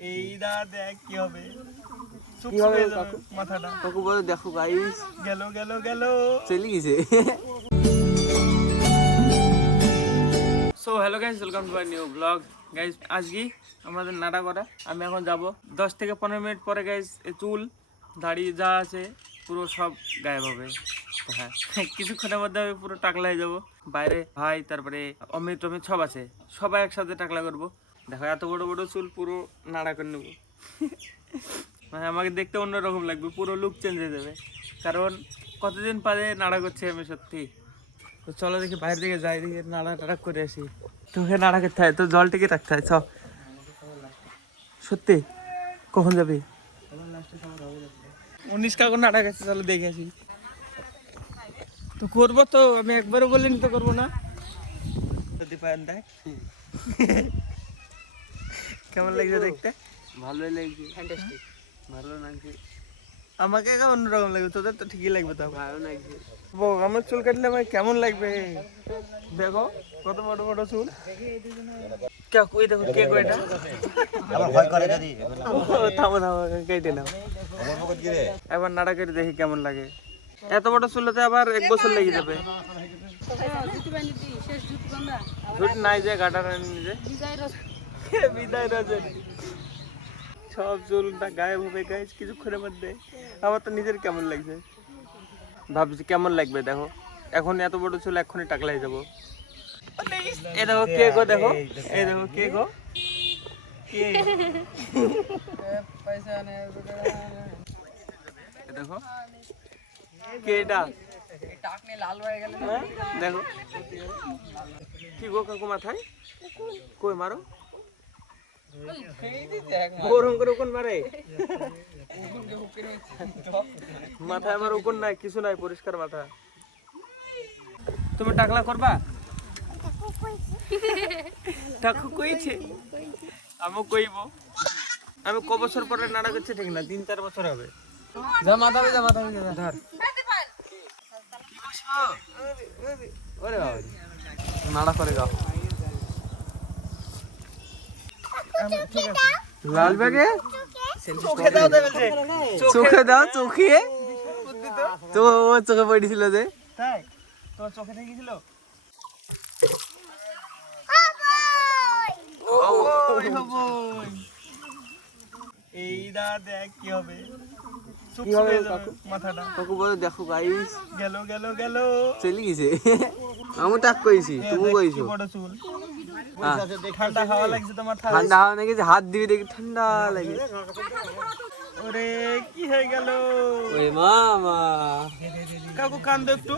এই দা দেখ কি হবে, কি হবে কাকু? মাথাটা কাকু বলে দেখো গাইস, গেল গেল গেল, চলে গেছে। So hello guys, welcome to my new blog. Guys আজকে আমাদের নাড়া করা, আমি এখন যাব 10 থেকে 15 মিনিট পরে গাইস এই চুল দাড়ি যা আছে পুরো সব গায়েব হবে। তো হ্যাঁ, কিছুক্ষণের মধ্যে আমি পুরো টাকলা হয়ে যাবো। বাইরে ভাই, তারপরে অমিত টমিত সব আছে, সবাই একসাথে টাকলা করবো। দেখো এত বড় বড় চুল পুরো নাড়া করে নেবো। মানে আমাকে দেখতে অন্যরকম লাগবে, পুরো লুক চেঞ্জ হয়ে যাবে, কারণ কতদিন পরে নাড়া করছি আমি সত্যি। তো চলো দেখি বাইরের দিকে যাই, দিকে নাড়া টাড়া করে আসি। তোকে নাড়া করতে হয় তো, জল টিকে রাখতে হয়। চ সত্যি, কখন যাবি? 19 কাকু নাড়া গেছে, চলো দেখে আসি। তো করবো তো, আমি একবারও বলিনি তো করবো না। যদি পারেন দেখ কেমন লাগছে দেখতে? ভালোই লাগছে, ফ্যান্টাস্টিক, ভালো লাগছে। আমাকে অন্যরকম লাগবে, তোদের তো ঠিকই লাগবে। তো ভালো লাগছে। আমার চুল কাটলে আমার কেমন লাগবে দেখো, কত বড় বড় চুল। কই দেখো, কে কই এটা? আবার ভয় করে যদি থামো থামো, কেটে নাও। একবার নাড়া করে দেখি কেমন লাগে। এত বড় চুলতে আবার 1 বছর লেগে যাবে। ঝুট নাই যে গাটার নিজে বিদায় রজনী, সব চুলটা গায়েব হবে গাইস কিছুক্ষণের মধ্যে। আমার তো নিজের কেমন লাগছে, ভাবছি কেমন লাগবে। দেখো এখন এত বড় চুল, এক্ষুনি টাকলা হয়ে যাবো। এ দেখো কে গো, দেখো এই দেখো কে গো, কে দেখো কে এটা? দেখো কি গো কাকু মাথায় কই মারো, গরম করে উকুন মারে মাথায়। আমার উকুন নাই, কিছু নাই, পরিষ্কার মাথা। তুমি টাকলা করবা? টাকু কইছে, আমি কইব। আমি ক বছর পরে নাড়া করছি ঠিক না, 3-4 বছর হবে। যা মাথা যা মাথা যা ধর ওরে বাবা, নাড়া করে গাও। ঠিক আছে। লাল ব্যাগে চোখে দাও দে বলছে, চোখে দাও, চোখে তো ও চোখে পড়েছিল যে। তাই তোর চোখে থেকে গেছিল? এই দা দেখ কি হবে, কি হবে কাকু? মাথাটা কাকু বলে দেখো গাইস, গেল গেল গেল, চলে গেছে। আমি টাক কইছি, তুমি কইছো। বড় চুল। হ্যাঁ, ঠান্ডা হাওয়া লাগছে তোমার? ঠান্ডা হাওয়া নাকি, হাত দিবি দেখি ঠান্ডা লাগে। ওরে কি হয়ে গেল? ওই মামা কাকু কান্দো একটু,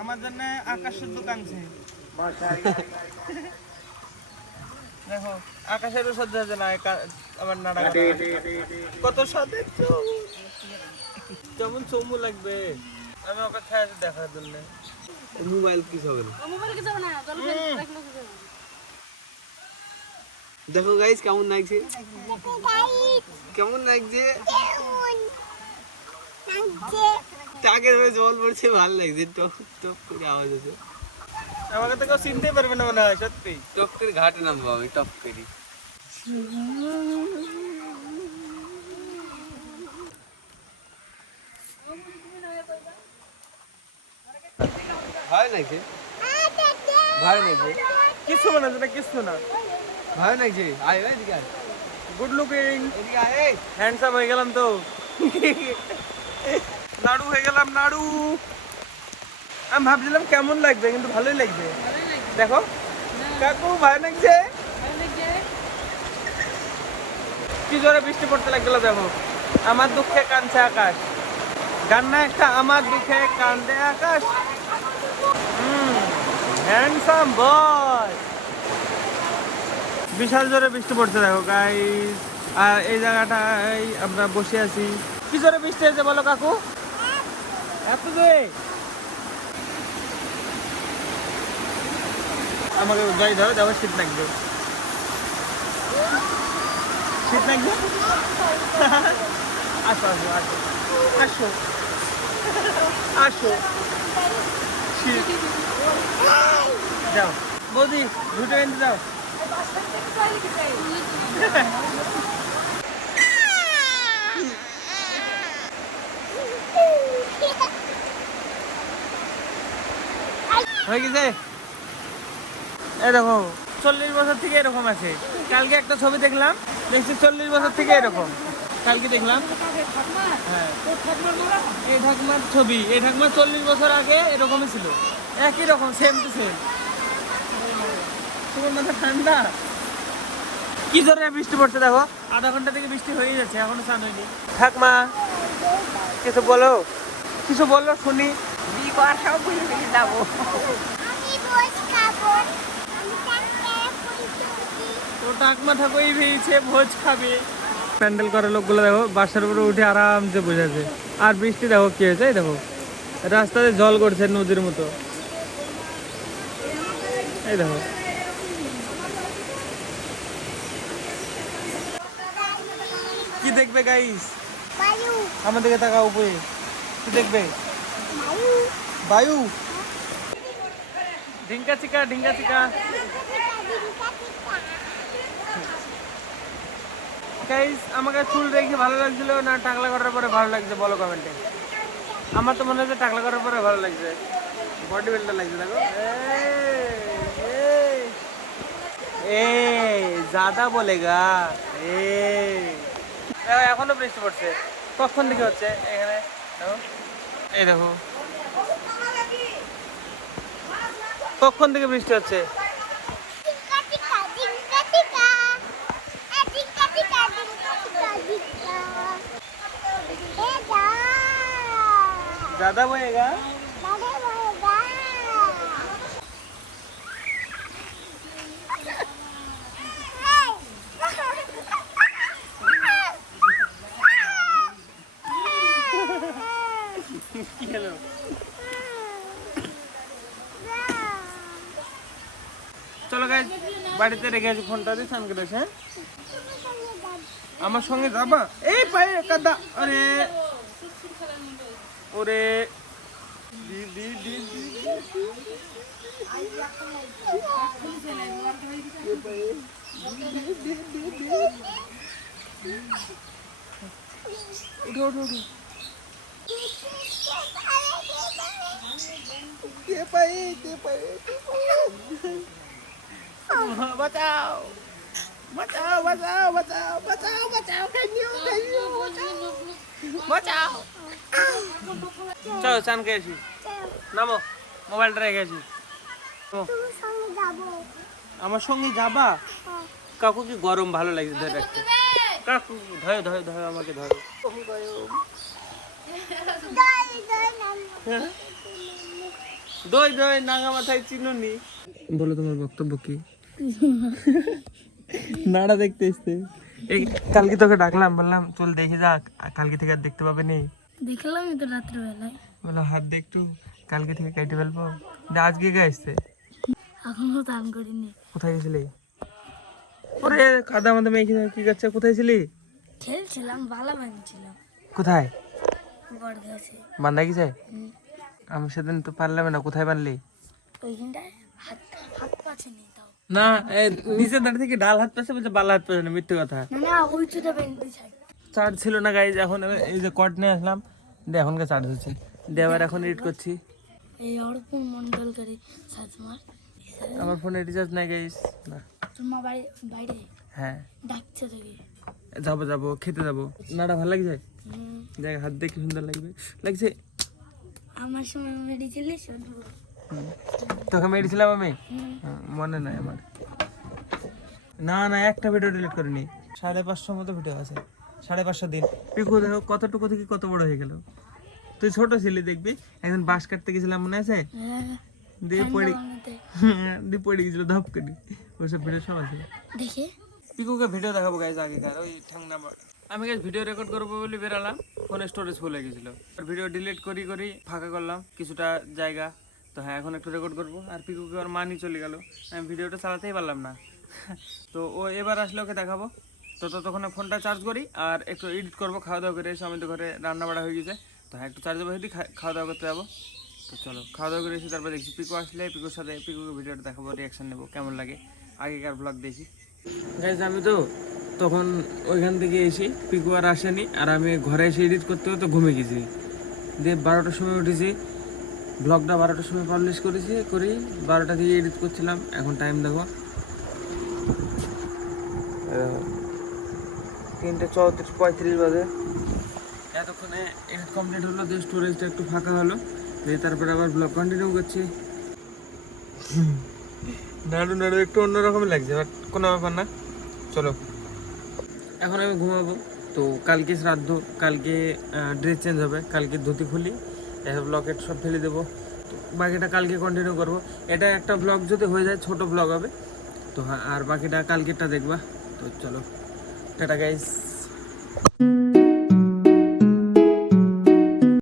আমার জন্য আকাশ শুদ্ধ কাঁদছে। দেখো আকাশেরও সহ্য হচ্ছে না আমার নাড়া করা। কত সাদের চুল, কেমন চমু লাগবে। আমি ওকে খাই দেখার জন্য। মোবাইল কি হবে না, দেখো গাইস কেমন লাগছে, কেমন লাগছে। টাকের হয়ে জল পড়ছে, ভালো লাগছে, টপ টপ করে আওয়াজ হচ্ছে। আমাকে তো কেউ চিনতেই পারবে না মনে হয়, সত্যি। টপ করে ঘাটে নামবো আমি, টপ করি। ভালো লাগছে, ভালো লাগছে, কিছু মনে হচ্ছে না, কিছু না। ভালো লাগছে। আয় এদিকে আয়, গুড লুকিং, এদিকে আয়। এই হ্যান্ডসাম হয়ে গেলাম তো, নাড়ু হয়ে গেলাম, নাড়ু। আমি ভাবছিলাম কেমন লাগবে, কিন্তু ভালোই লাগবে। দেখো কাকু ভালো লাগছে, কি জোরে বৃষ্টি পড়তে লাগলো। দেখো আমার দুঃখে কাঁদছে আকাশ, গান না একটা, আমার দুঃখে কান্দে আকাশ। হ্যান্ডসাম বয়, বিশাল জোরে বৃষ্টি পড়ছে দেখো গাইস। আর এই জায়গাটায় আমরা বসে আছি। কি জোরে বৃষ্টি হয়েছে বলো কাকু, এত জোরে। আমাকে যাই ধরো, যাবো, শীত লাগবে, শীত লাগবে। আসো আসো আসো আসো আসো, শীত। যাও বৌদি, ঘুটে এনে যাও। হয়ে গেছে। এই দেখো 40 বছর থেকে এরকম আছে। কালকে একটা ছবি দেখলাম, দেখছি 40 বছর থেকে এরকম। কালকে দেখলাম, হ্যাঁ এই ঠাকুমার ছবি, এই ঠাকুমা 40 বছর আগে এরকমই ছিল, একই রকম, সেম টু সেম। তোমার মাথা ঠান্ডা। কি জোরে বৃষ্টি পড়ছে দেখো, আধা ঘন্টা থেকে বৃষ্টি হয়ে যাচ্ছে, এখনো চান হয়নি। ঠাকমা কিছু বলো, কিছু বলো শুনি। তো ঠাকমা ঠাকুই ভেয়েছে, ভোজ খাবে। প্যান্ডেল করা লোকগুলো দেখো বাসার উপরে উঠে আরামসে বসেছে। আর বৃষ্টি দেখো কি হয়েছে, এই দেখো রাস্তাতে জল করছে নদীর মতো। এই দেখো কি দেখবে গাইস, আমাদেরকে তাকাও উপরে, কি দেখবে? বায়ু। ঢিঙ্কা চিকা, ঢিঙ্কা চিকা। গাইস আমাকে চুল দেখে ভালো লাগছিল না টাকলা করার পরে ভালো লাগছে বলো কমেন্টে। আমার তো মনে হচ্ছে টাকলা করার পরে ভালো লাগছে, বডি বিল্ডার লাগছে। দেখো ज़्यादा बोलेगा। এখনো বৃষ্টি পড়ছে, কখন থেকে হচ্ছে এখানে। এই দেখো কখন থেকে বৃষ্টি হচ্ছে। ज़्यादा बोलेगा। চলো গাইস বাড়িতে রেখে আসি ফোনটা দিয়ে, স্নান করে আসি। হ্যাঁ আমার সঙ্গে যাবা? এই পায়ে কাদা। আরে ওরে দি দি দি দি উঠো উঠো উঠো। বাঁচাও বাঁচাও বাঁচাও বাঁচাও বাঁচাও বাঁচাও, বাঁচাও। চলো চান খেয়ে আসি, নামো মোবাইলটা রেখে আসি। আমার সঙ্গে যাবা? কাকু কি গরম ভালো লাগছে ধরে রাখতে। কাকু ধরো ধরো ধরো, আমাকে ধরো। দই দই নাঙ্গা মাথায় চিনুনি। বলো তোমার বক্তব্য কি? নাড়া দেখতে এসছে। এই কালকে তোকে ডাকলাম, বললাম চল দেখে যা, কালকে থেকে আর দেখতে পাবে নেই। দেখলাম তো রাত্রিবেলায়, বললাম হাত দে একটু, কালকে থেকে কেটে ফেলবো। আজকে কে আসছে? এখনো দান করিনি। কোথায় গেছিলি? ওরে কাদা মধ্যে মেখে কি করছে? কোথায় ছিলি? খেলছিলাম, বালা বানিয়েছিলাম। কোথায়? বড় গাছে। বান্ধা গেছে? আমি সেদিন তো পারলাম না, কোথায় বানলি? ওইখানটায় হাত হাত পাচ্ছে নেই তাও। না নিচে দাঁড়িয়ে থেকে ডাল হাত পাশে বলছে বালা হাত পাশে না, মিথ্যে কথা। না না ওই চুটা বেঁধে ছাড়। চার্জ ছিল না গাইজ, এখন আমি এই যে কট নিয়ে আসলাম, দিয়ে এখনকার চার্জ হচ্ছে, দিয়ে আবার এখন এডিট করছি। এই অর্পণ মন্ডল করে সাজমার। আমার ফোনে রিচার্জ নাই গাইজ। না তোর মা বাড়ি বাইরে হ্যাঁ ডাকছে তোকে। যাবো যাবো, খেতে যাবো। নাড়া ভালো লাগছে, দেখ হাত দেখে সুন্দর লাগছে। আমার সময় মেডিছিলিস? তোকে মেরেছিলাম আমি? মনে নাই আমার। না না একটা ভিডিও ডিলিট করিনি, 550 মতো ভিডিও আছে, 550 দিন। পিকু দেখো কতটুকু থেকে কত বড় হয়ে গেল। তুই ছোট ছিলি দেখবি, একদিন বাঁশ কাটতে গেছিলাম মনে আছে? দিয়ে পড়ে গেছিল ধপ করে। ওইসব ভিডিও সব আছে, দেখে। পিকুকে ভিডিও দেখাবো গাইজ আগেকার, ওই ঠাংনা। আমি গাইজ ভিডিও রেকর্ড করবো বলে বেরালাম, ফোনে স্টোরেজ ফুল হয়ে গেছিল। ভিডিও ডিলিট করি ফাঁকা করলাম কিছুটা জায়গা। তো হ্যাঁ এখন একটু রেকর্ড করবো। আর পিকুকে ওর মা নিয়ে চলে গেল, আমি ভিডিওটা চালাতেই পারলাম না। তো ও এবার আসলে ওকে দেখাবো। তো ততক্ষণে ফোনটা চার্জ করি আর একটু এডিট করবো। খাওয়া দাওয়া করে এসে আমি তো ঘরে রান্না বাড়া হয়ে গেছে, তো হ্যাঁ একটু চার্জে বসে দিই, খাওয়া দাওয়া করতে যাবো। তো চলো খাওয়া দাওয়া করে এসে তারপর দেখছি পিকু আসলে, পিকুর সাথে পিকুকে ভিডিওটা দেখাবো, রিয়াকশান নেবো কেমন লাগে, আগেকার ব্লগ দেখি। গাইজ আমি তো তখন ওইখান থেকে এসে পিকু আর আসেনি, আর আমি ঘরে এসে এডিট করতে করতে ঘুমিয়ে গেছি। দিয়ে 12টার সময় উঠেছি, ব্লগটা 12টার সময় পাবলিশ করি 12টা দিয়ে এডিট করছিলাম। এখন টাইম দেখো 3:35 বাজে। এতক্ষণে এডিট কমপ্লিট হলো, দিয়ে স্টোরেজটা একটু ফাঁকা হলো, দিয়ে তারপরে আবার ব্লগ কন্টিনিউ করছি। নাড়ু নাড়ু একটু অন্যরকমই লাগছে, বাট কোনো ব্যাপার না, চলো এখন আমি ঘুমাবো। তো কালকে শ্রাদ্ধ, কালকে ড্রেস চেঞ্জ হবে, কালকে ধুতি খুলি, এসব লকেট সব ফেলে দেবো। তো বাকিটা কালকে কন্টিনিউ করবো। এটা একটা ব্লগ যদি হয়ে যায় ছোট ব্লগ হবে, তো হ্যাঁ, আর বাকিটা কালকেরটা দেখবা। তো চলো, টাটা গাইস।